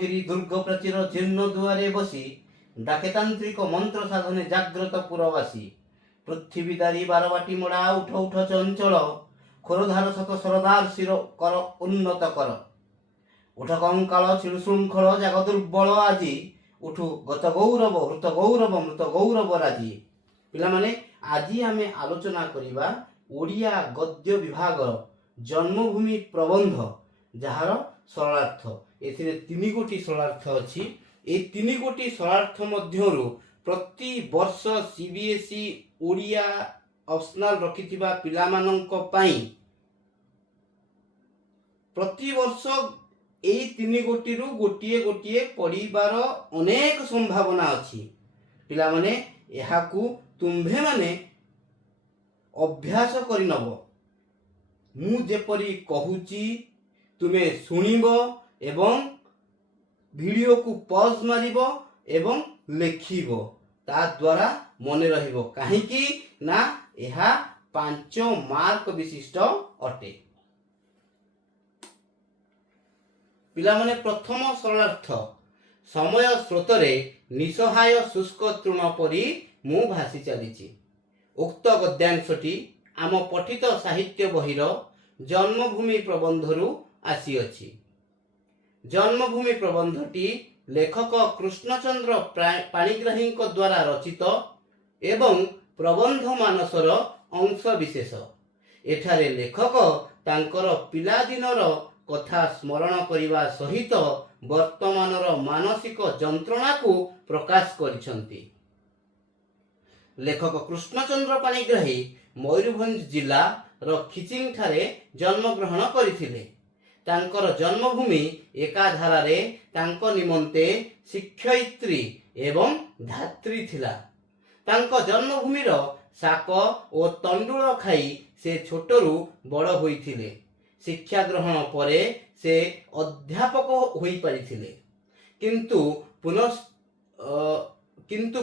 ଗିରି ଦୁର୍ଗ ପ୍ରାଚୀର ଜୀର୍ଣ୍ଣ ଦୁଆରେ ବସି ଡାକେତାନ୍ତ୍ରିକ ମନ୍ତ୍ର ସାଧନେ ଜାଗ୍ରତ ପୁରବାସୀ। ପୃଥିବୀଦାରୀ ବାରବାଟୀ ମୋଡ଼ା ଉଠ ଉଠ ଚଞ୍ଚଳ ଖୋରଧାର ଶତ ସରଦାର ଶିର କର ଉନ୍ନତ କର। ଉଠ କଙ୍କାଳ ଛିଡ଼ୁ ଶୃଙ୍ଖଳ ଜାଗ ଦୁର୍ବଳ ଆଜି ଉଠୁ ଗତ ଗୌରବ ହୃତ ଗୌରବ ମୃତ ଗୌରବ ରାଜି। ପିଲାମାନେ ଆଜି ଆମେ ଆଲୋଚନା କରିବା ଓଡ଼ିଆ ଗଦ୍ୟ ବିଭାଗର ଜନ୍ମଭୂମି ପ୍ରବନ୍ଧ, ଯାହାର ସରଳାର୍ଥ। ଏଥିରେ 3 ଗୋଟି ସରଳାର୍ଥ ଅଛି। এই 3 ଗୋଟି ସରଳାର୍ଥ ମଧ୍ୟରୁ ପ୍ରତି ବର୍ଷ CBSE ଓଡ଼ିଆ ଅପସନାଲ ରଖିଥିବା ପିଲାମାନଙ୍କ ପାଇଁ ପ୍ରତି ବର୍ଷ এই 3 ଗୋଟିରୁ ଗୋଟିଏ ଗୋଟିଏ ପଡ଼ିବାର ଅନେକ ସମ୍ଭାବନା ଅଛି। ପିଲାମାନେ ଏହାକୁ ତୁମ୍ଭେମାନେ ଅଭ୍ୟାସ କରି ନେବ। ମୁଁ ଯେପରି କହୁଛି ତୁମେ ଶୁଣିବ ଏବଂ ଭିଡ଼ିଓକୁ ପଜ୍ ମାରିବ ଏବଂ ଲେଖିବ। ତା ଦ୍ୱାରା ମନେ ରହିବ। କାହିଁକି ନା ଏହା 5 ମାର୍କ ବିଶିଷ୍ଟ ଅଟେ। ପିଲାମାନେ ପ୍ରଥମ ସରଳାର୍ଥ, ସମୟ ସ୍ରୋତରେ ନିଃସହାୟ ଶୁଷ୍କ ତୃଣ ପରି ମୁଁ ଭାସି ଚାଲିଛି। ଉକ୍ତ ଗଦ୍ୟାଂଶଟି ଆମ ପଠିତ ସାହିତ୍ୟ ବହିର ଜନ୍ମଭୂମି ପ୍ରବନ୍ଧରୁ ଆସିଅଛି। ଜନ୍ମଭୂମି ପ୍ରବନ୍ଧଟି ଲେଖକ କୃଷ୍ଣଚନ୍ଦ୍ର ପାଣିଗ୍ରାହୀଙ୍କ ଦ୍ୱାରା ରଚିତ ଏବଂ ପ୍ରବନ୍ଧ ମାନସର ଅଂଶ ବିଶେଷ। ଏଠାରେ ଲେଖକ ତାଙ୍କର ପିଲାଦିନର କଥା ସ୍ମରଣ କରିବା ସହିତ ବର୍ତ୍ତମାନର ମାନସିକ ଯନ୍ତ୍ରଣାକୁ ପ୍ରକାଶ କରିଛନ୍ତି। ଲେଖକ କୃଷ୍ଣଚନ୍ଦ୍ର ପାଣିଗ୍ରାହୀ ମୟୂରଭଞ୍ଜ ଜିଲ୍ଲାର ଖିଚିଂଠାରେ ଜନ୍ମଗ୍ରହଣ କରିଥିଲେ। ତାଙ୍କର ଜନ୍ମଭୂମି ଏକାଧାରାରେ ତାଙ୍କ ନିମନ୍ତେ ଶିକ୍ଷୟିତ୍ରୀ ଏବଂ ଧାତ୍ରୀ ଥିଲା। ତାଙ୍କ ଜନ୍ମଭୂମିର ଶାକ ଓ ତଣ୍ଡୁଳ ଖାଇ ସେ ଛୋଟରୁ ବଡ଼ ହୋଇଥିଲେ। ଶିକ୍ଷା ଗ୍ରହଣ ପରେ ସେ ଅଧ୍ୟାପକ ହୋଇପାରିଥିଲେ। କିନ୍ତୁ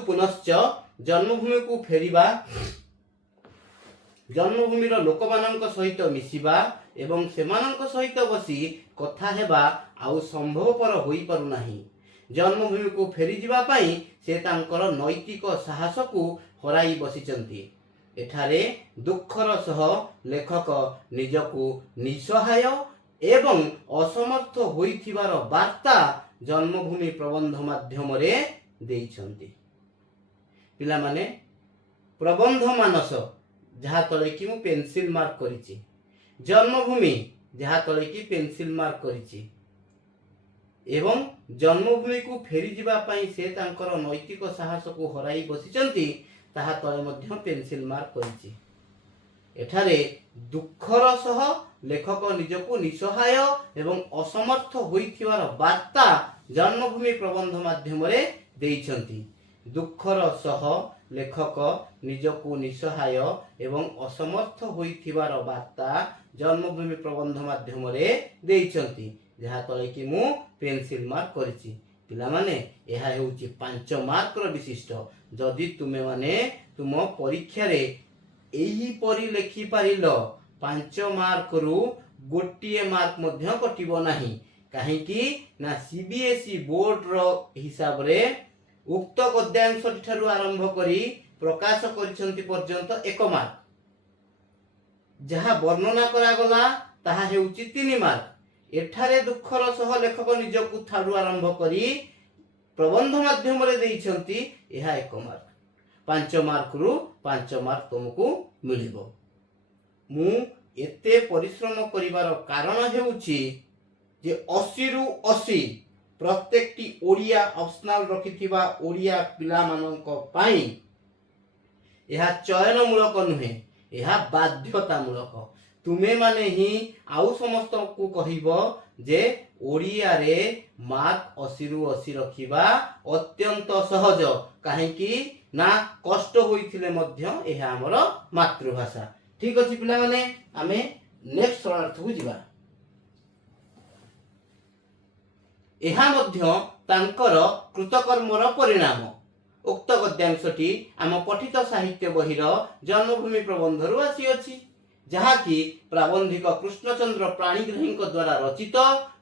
ପୁନଶ୍ଚ ଜନ୍ମଭୂମିକୁ ଫେରିବା, ଜନ୍ମଭୂମିର ଲୋକମାନଙ୍କ ସହିତ ମିଶିବା ଏବଂ ସେମାନଙ୍କ ସହିତ ବସି କଥା ହେବା ଆଉ ସମ୍ଭବପର ହୋଇପାରୁନାହିଁ। ଜନ୍ମଭୂମିକୁ ଫେରିଯିବା ପାଇଁ ସେ ତାଙ୍କର ନୈତିକ ସାହସକୁ ହରାଇ ବସିଛନ୍ତି। ଏଠାରେ ଦୁଃଖର ସହ ଲେଖକ ନିଜକୁ ନିଃସହାୟ ଏବଂ ଅସମର୍ଥ ହୋଇଥିବାର ବାର୍ତ୍ତା ଜନ୍ମଭୂମି ପ୍ରବନ୍ଧ ମାଧ୍ୟମରେ ଦେଇଛନ୍ତି। ପିଲାମାନେ ପ୍ରବନ୍ଧ ମାନସ, ଯାହା ତଳେ କି ମୁଁ ପେନସିଲ ମାର୍କ କରିଛି, ଜନ୍ମଭୂମି ଯାହା ତଳେ କି ପେନସିଲ ମାର୍କ କରିଛି ଏବଂ ଜନ୍ମଭୂମିକୁ ଫେରିଯିବା ପାଇଁ ସେ ତାଙ୍କର ନୈତିକ ସାହସକୁ ହରାଇ ବସିଛନ୍ତି, ତାହା ତଳେ ମଧ୍ୟ ପେନସିଲ ମାର୍କ କରିଛି। ଏଠାରେ ଦୁଃଖର ସହ ଲେଖକ ନିଜକୁ ନିଃସହାୟ ଏବଂ ଅସମର୍ଥ ହୋଇଥିବାର ବାର୍ତ୍ତା ଜନ୍ମଭୂମି ପ୍ରବନ୍ଧ ମାଧ୍ୟମରେ ଦେଇଛନ୍ତି। ଦୁଃଖର ସହ ଲେଖକ ନିଜକୁ ନିଃସହାୟ ଏବଂ ଅସମର୍ଥ ହୋଇଥିବାର ବାର୍ତ୍ତା ଜନ୍ମଭୂମି ପ୍ରବନ୍ଧ ମାଧ୍ୟମରେ ଦେଇଛନ୍ତି, ଯାହା ତଳେ କି ମୁଁ ପେନସିଲ ମାର୍କ କରିଛି। ପିଲାମାନେ ଏହା ହେଉଛି 5 ମାର୍କର ବିଶିଷ୍ଟ। ଯଦି ତୁମେମାନେ ତୁମ ପରୀକ୍ଷାରେ ଏହିପରି ଲେଖିପାରିଲ 5 ମାର୍କରୁ ଗୋଟିଏ ମାର୍କ ମଧ୍ୟ କଟିବ ନାହିଁ। କାହିଁକି ନା CBSE ବୋର୍ଡର ହିସାବରେ ଉକ୍ତ ଗଦ୍ୟାଂଶଟି ଠାରୁ ଆରମ୍ଭ କରି ପ୍ରକାଶ କରିଛନ୍ତି ପର୍ଯ୍ୟନ୍ତ 1 ମାର୍କ, ଯାହା ବର୍ଣ୍ଣନା କରାଗଲା ତାହା ହେଉଛି 3 ମାର୍କ। ଏଠାରେ ଦୁଃଖର ସହ ଲେଖକ ନିଜକୁ ଠାରୁ ଆରମ୍ଭ କରି ପ୍ରବନ୍ଧ ମାଧ୍ୟମରେ ଦେଇଛନ୍ତି, ଏହା 1 ମାର୍କ। 5 ମାର୍କରୁ 5 ମାର୍କ ତୁମକୁ ମିଳିବ। ମୁଁ ଏତେ ପରିଶ୍ରମ କରିବାର କାରଣ ହେଉଛି ଯେ 80ରୁ 80 ପ୍ରତ୍ୟେକଟି ଓଡ଼ିଆ ଅପସନାଲ ରଖିଥିବା ଓଡ଼ିଆ ପିଲାମାନଙ୍କ ପାଇଁ ଏହା ଚୟନମୂଳକ ନୁହେଁ, ଏହା ବାଧ୍ୟତାମୂଳକ। ତୁମେମାନେ ହିଁ ଆଉ ସମସ୍ତଙ୍କୁ କହିବ ଯେ ଓଡ଼ିଆରେ ମାର୍କ 80ରୁ 80 ରଖିବା ଅତ୍ୟନ୍ତ ସହଜ। କାହିଁକି ନା କଷ୍ଟ ହୋଇଥିଲେ ମଧ୍ୟ ଏହା ଆମର ମାତୃଭାଷା। ଠିକ ଅଛି ପିଲାମାନେ, ଆମେ ନେକ୍ସଟ ସରଳାର୍ଥକୁ ଯିବା। ଏହା ମଧ୍ୟ ତାଙ୍କର କୃତକର୍ମର ପରିଣାମ। ଉକ୍ତ ଗଦ୍ୟାଂଶଟି ଆମ ପଠିତ ସାହିତ୍ୟ ବହିର ଜନ୍ମଭୂମି ପ୍ରବନ୍ଧରୁ ଆସିଅଛି। ଯାହାକି ପ୍ରାବନ୍ଧିକ କୃଷ୍ଣଚନ୍ଦ୍ର ପାଣିଗ୍ରାହୀଙ୍କ ଦ୍ୱାରା ରଚିତ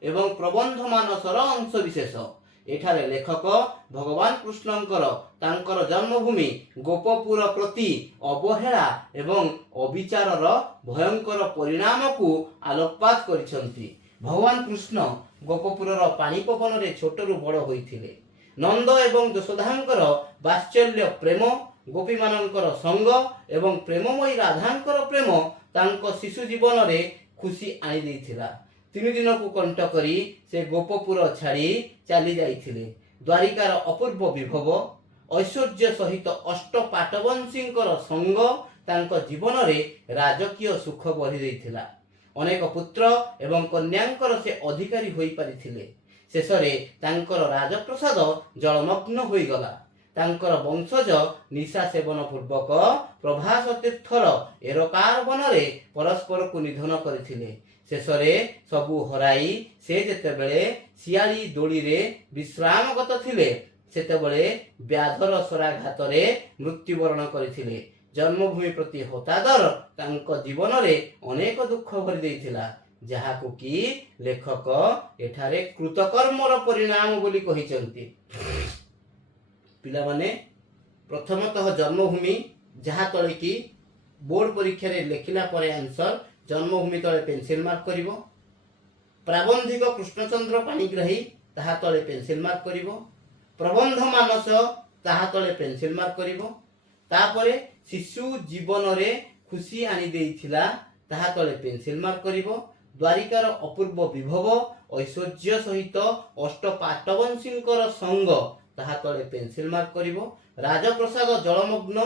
ଏବଂ ପ୍ରବନ୍ଧ ମାନସର ଅଂଶବିଶେଷ। ଏଠାରେ ଲେଖକ ଭଗବାନ କୃଷ୍ଣଙ୍କର ତାଙ୍କର ଜନ୍ମଭୂମି ଗୋପପୁର ପ୍ରତି ଅବହେଳା ଏବଂ ଅବିଚାରର ଭୟଙ୍କର ପରିଣାମକୁ ଆଲୋକପାତ କରିଛନ୍ତି। ଭଗବାନ କୃଷ୍ଣ ଗୋପପୁରର ପାଣି ପବନରେ ଛୋଟରୁ ବଡ଼ ହୋଇଥିଲେ। ନନ୍ଦ ଏବଂ ଯଶୋଦାଙ୍କର ବାତ୍ସଲ୍ୟ ପ୍ରେମ, ଗୋପୀମାନଙ୍କର ସଙ୍ଗ ଏବଂ ପ୍ରେମମୟୀ ରାଧାଙ୍କର ପ୍ରେମ ତାଙ୍କ ଶିଶୁ ଜୀବନରେ ଖୁସି ଆଣି ଦେଇଥିଲା। 3 ଦିନକୁ କଣ୍ଟ କରି ସେ ଗୋପପୁର ଛାଡ଼ି ଚାଲି ଯାଇଥିଲେ। ଦ୍ୱାରିକାର ଅପୂର୍ବ ବିଭବ, ଐଶ୍ୱର୍ଯ୍ୟ ସହିତ ଅଷ୍ଟପାଟବଂଶୀଙ୍କର ସଙ୍ଗ ତାଙ୍କ ଜୀବନରେ ରାଜକୀୟ ସୁଖ ଭରି ଦେଇଥିଲା। ଅନେକ ପୁତ୍ର ଏବଂ କନ୍ୟାଙ୍କର ସେ ଅଧିକାରୀ ହୋଇପାରିଥିଲେ। ଶେଷରେ ତାଙ୍କର ରାଜପ୍ରସାଦ ଜଳମଗ୍ନ ହୋଇଗଲା। ତାଙ୍କର ବଂଶଜ ନିଶା ସେବନ ପୂର୍ବକ ପ୍ରଭାସ ତୀର୍ଥର ଏରକାର ବନରେ ପରସ୍ପରକୁ ନିଧନ କରିଥିଲେ। ଶେଷରେ ସବୁ ହରାଇ ସେ ଯେତେବେଳେ ଶିଆଳି ଦୋଳିରେ ବିଶ୍ରାମଗତ ଥିଲେ ସେତେବେଳେ ବ୍ୟାଧର ସ୍ୱରାଘାତରେ ମୃତ୍ୟୁବରଣ କରିଥିଲେ। ଜନ୍ମଭୂମି ପ୍ରତି ହତାଦର ତାଙ୍କ ଜୀବନରେ ଅନେକ ଦୁଃଖ ଭରି ଦେଇଥିଲା, ଯାହାକୁ କି ଲେଖକ ଏଠାରେ କୃତକର୍ମର ପରିଣାମ ବୋଲି କହିଛନ୍ତି। ପିଲାମାନେ, ପ୍ରଥମତଃ ଜନ୍ମଭୂମି, ଯାହା ତଳେ କି ବୋର୍ଡ ପରୀକ୍ଷାରେ ଲେଖିଲା ପରେ ଆନ୍ସର ଜନ୍ମଭୂମି ତଳେ ପେନସିଲ ମାର୍କ କରିବ। ପ୍ରାବନ୍ଧିକ କୃଷ୍ଣଚନ୍ଦ୍ର ପାଣିଗ୍ରାହୀ, ତାହା ତଳେ ପେନସିଲ ମାର୍କ କରିବ। ପ୍ରବନ୍ଧ ମାନସ, ତାହା ତଳେ ପେନସିଲ ମାର୍କ କରିବ। ତାପରେ ଶିଶୁ ଜୀବନରେ ଖୁସି ଆଣି ଦେଇଥିଲା, ତାହା ତଳେ ପେନସିଲ ମାର୍କ କରିବ। ଦ୍ୱାରିକାର ଅପୂର୍ବ ବିଭବ, ଐଶ୍ୱର୍ଯ୍ୟ ସହିତ ଅଷ୍ଟପାଟବଂଶୀଙ୍କର ସଙ୍ଗ, ତାହା ତଳେ ପେନସିଲ ମାର୍କ କରିବ। ରାଜପ୍ରସାଦ ଜଳମଗ୍ନ,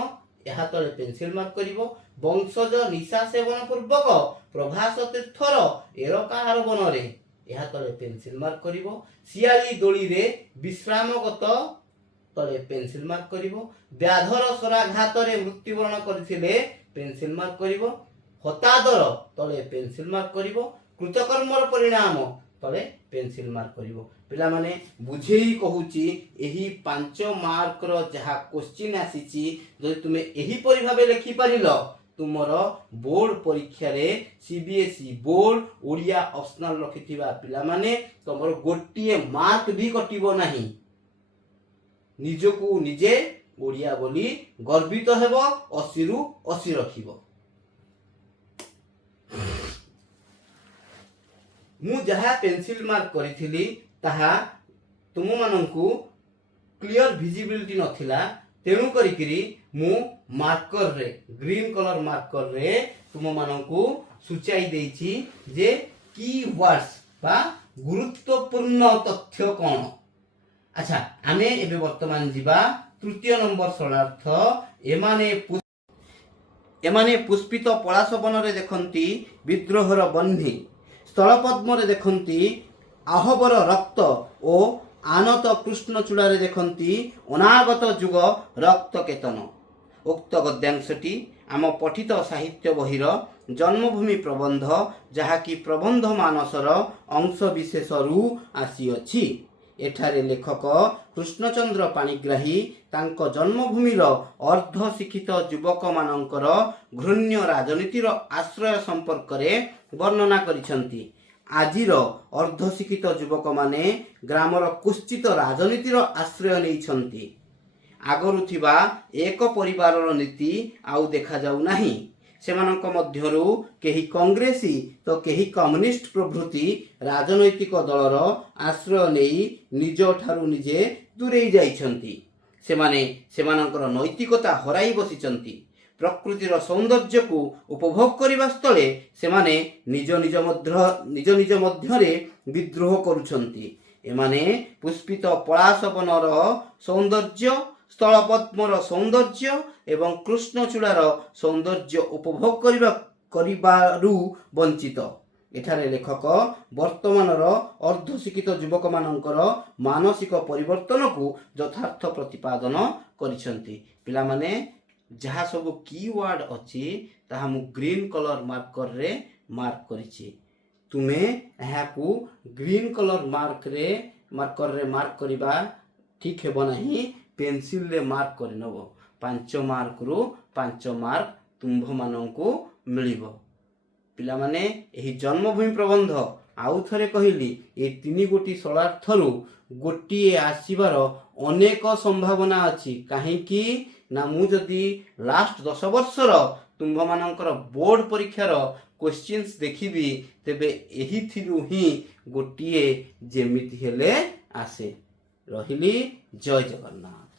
ଏହା ତଳେ ପେନସିଲ ମାର୍କ କରିବ। ବଂଶଜ ନିଶା ସେବନ ପୂର୍ବକ ପ୍ରଭାସ ତୀର୍ଥର ଏରକାର ବନରେ, ଏହା ତଳେ ପେନସିଲ ମାର୍କ କରିବ। ଶିଆଳି ଦୋଳିରେ ବିଶ୍ରାମଗତ, ତଳେ ପେନସିଲ ମାର୍କ କରିବ। ବ୍ୟାଧର ସ୍ୱରାଘାତରେ ମୃତ୍ୟୁବରଣ କରିଥିଲେ, ପେନସିଲ ମାର୍କ କରିବ। ହତାଦର, ତଳେ ପେନସିଲ ମାର୍କ କରିବ। କୃତକର୍ମର ପରିଣାମ, ତଳେ ପେନସିଲ ମାର୍କ କରିବ। ପିଲାମାନେ, ବୁଝେଇ କହୁଛି, ଏହି 5 ମାର୍କର ଯାହା କ୍ୱେଶ୍ଚିନ୍ ଆସିଛି, ଯଦି ତୁମେ ଏହିପରି ଭାବେ ଲେଖିପାରିଲ, ତୁମର ବୋର୍ଡ ପରୀକ୍ଷାରେ CBSE ବୋର୍ଡ ଓଡ଼ିଆ ଅପସନାଲ ରଖିଥିବା ପିଲାମାନେ ତୁମର ଗୋଟିଏ ମାର୍କ ବି କଟିବ ନାହିଁ। ନିଜକୁ ନିଜେ ଓଡ଼ିଆ ବୋଲି ଗର୍ବିତ ହେବ, 80ରୁ 80 ରଖିବ। ମୁଁ ଯାହା ପେନସିଲ ମାର୍କ କରିଥିଲି ତାହା ତୁମମାନଙ୍କୁ କ୍ଲିଅର ଭିଜିବିଲିଟି ନଥିଲା, ତେଣୁ କରିକିରି ମୁଁ ମାର୍କରରେ, ଗ୍ରୀନ କଲର ମାର୍କରରେ ତୁମମାନଙ୍କୁ ସୂଚାଇ ଦେଇଛି ଯେ କି ୱାର୍ଡସ୍ ବା ଗୁରୁତ୍ୱପୂର୍ଣ୍ଣ ତଥ୍ୟ କ'ଣ। ଆଚ୍ଛା, ଆମେ ଏବେ ବର୍ତ୍ତମାନ ଯିବା 3ୟ ନମ୍ବର ଶରଣାର୍ଥ। ଏମାନେ ପୁଷ୍ପିତ ପଳାଶ ବନରେ ଦେଖନ୍ତି ବିଦ୍ରୋହର ବହ୍ନି, ସ୍ଥଳପଦ୍ମରେ ଦେଖନ୍ତି ଆହବର ରକ୍ତ ଓ ଆନତ କୃଷ୍ଣଚୂଡ଼ାରେ ଦେଖନ୍ତି ଅନାଗତ ଯୁଗ ରକ୍ତ କେତନ। ଉକ୍ତ ଗଦ୍ୟାଂଶଟି ଆମ ପଠିତ ସାହିତ୍ୟ ବହିର ଜନ୍ମଭୂମି ପ୍ରବନ୍ଧ, ଯାହାକି ପ୍ରବନ୍ଧ ମାନସର ଅଂଶବିଶେଷରୁ ଆସିଅଛି। ଏଠାରେ ଲେଖକ କୃଷ୍ଣଚନ୍ଦ୍ର ପାଣିଗ୍ରାହୀ ତାଙ୍କ ଜନ୍ମଭୂମିର ଅର୍ଦ୍ଧଶିକ୍ଷିତ ଯୁବକମାନଙ୍କର ଘୃଣ୍ୟ ରାଜନୀତିର ଆଶ୍ରୟ ସମ୍ପର୍କରେ ବର୍ଣ୍ଣନା କରିଛନ୍ତି। ଆଜିର ଅର୍ଦ୍ଧଶିକ୍ଷିତ ଯୁବକମାନେ ଗ୍ରାମର କୁଶ୍ଚିତ ରାଜନୀତିର ଆଶ୍ରୟ ନେଇଛନ୍ତି। ଆଗରୁ ଥିବା ଏକ ପରିବାରର ନୀତି ଆଉ ଦେଖାଯାଉ ନାହିଁ। ସେମାନଙ୍କ ମଧ୍ୟରୁ କେହି କଂଗ୍ରେସୀ ତ କେହି କମ୍ୟୁନିଷ୍ଟ ପ୍ରଭୃତି ରାଜନୈତିକ ଦଳର ଆଶ୍ରୟ ନେଇ ନିଜଠାରୁ ନିଜେ ଦୂରେଇ ଯାଇଛନ୍ତି। ସେମାନେ ସେମାନଙ୍କର ନୈତିକତା ହରାଇ ବସିଛନ୍ତି। ପ୍ରକୃତିର ସୌନ୍ଦର୍ଯ୍ୟକୁ ଉପଭୋଗ କରିବା ସ୍ଥଳେ ସେମାନେ ନିଜ ନିଜ ମଧ୍ୟରେ ବିଦ୍ରୋହ କରୁଛନ୍ତି। ଏମାନେ ପୁଷ୍ପିତ ପଳାଶ ବନର ସୌନ୍ଦର୍ଯ୍ୟ, ସ୍ଥଳପଦ୍ମର ସୌନ୍ଦର୍ଯ୍ୟ ଏବଂ କୃଷ୍ଣଚୂଡ଼ାର ସୌନ୍ଦର୍ଯ୍ୟ ଉପଭୋଗ କରିବାରୁ ବଞ୍ଚିତ। ଏଠାରେ ଲେଖକ ବର୍ତ୍ତମାନର ଅର୍ଦ୍ଧଶିକ୍ଷିତ ଯୁବକମାନଙ୍କର ମାନସିକ ପରିବର୍ତ୍ତନକୁ ଯଥାର୍ଥ ପ୍ରତିପାଦନ କରିଛନ୍ତି। ପିଲାମାନେ, ଯାହା ସବୁ କିୱାର୍ଡ ଅଛି ତାହା ମୁଁ ଗ୍ରୀନ କଲର ମାର୍କରରେ ମାର୍କ କରିଛି। ତୁମେ ଏହାକୁ ଗ୍ରୀନ କଲର ମାର୍କରରେ ମାର୍କ କରିବା ଠିକ ହେବ ନାହିଁ, ପେନସିଲରେ ମାର୍କ କରିନେବ। 5 ମାର୍କରୁ 5 ମାର୍କ ତୁମ୍ଭମାନଙ୍କୁ ମିଳିବ। ପିଲାମାନେ ଏହି ଜନ୍ମଭୂମି ପ୍ରବନ୍ଧ ଆଉ ଥରେ କହିଲି, ଏ 3 ଗୋଟି ସରଳାର୍ଥରୁ ଗୋଟିଏ ଆସିବାର ଅନେକ ସମ୍ଭାବନା ଅଛି। କାହିଁକି ନା ମୁଁ ଯଦି ଲାଷ୍ଟ 10 ବର୍ଷର ତୁମ୍ଭମାନଙ୍କର ବୋର୍ଡ଼ ପରୀକ୍ଷାର କ୍ୱେଶ୍ଚିନ୍ସ ଦେଖିବି, ତେବେ ଏହିଥିରୁ ହିଁ ଗୋଟିଏ ଯେମିତି ହେଲେ ଆସେ। ରହିଲି, ଜୟ ଜଗନ୍ନାଥ।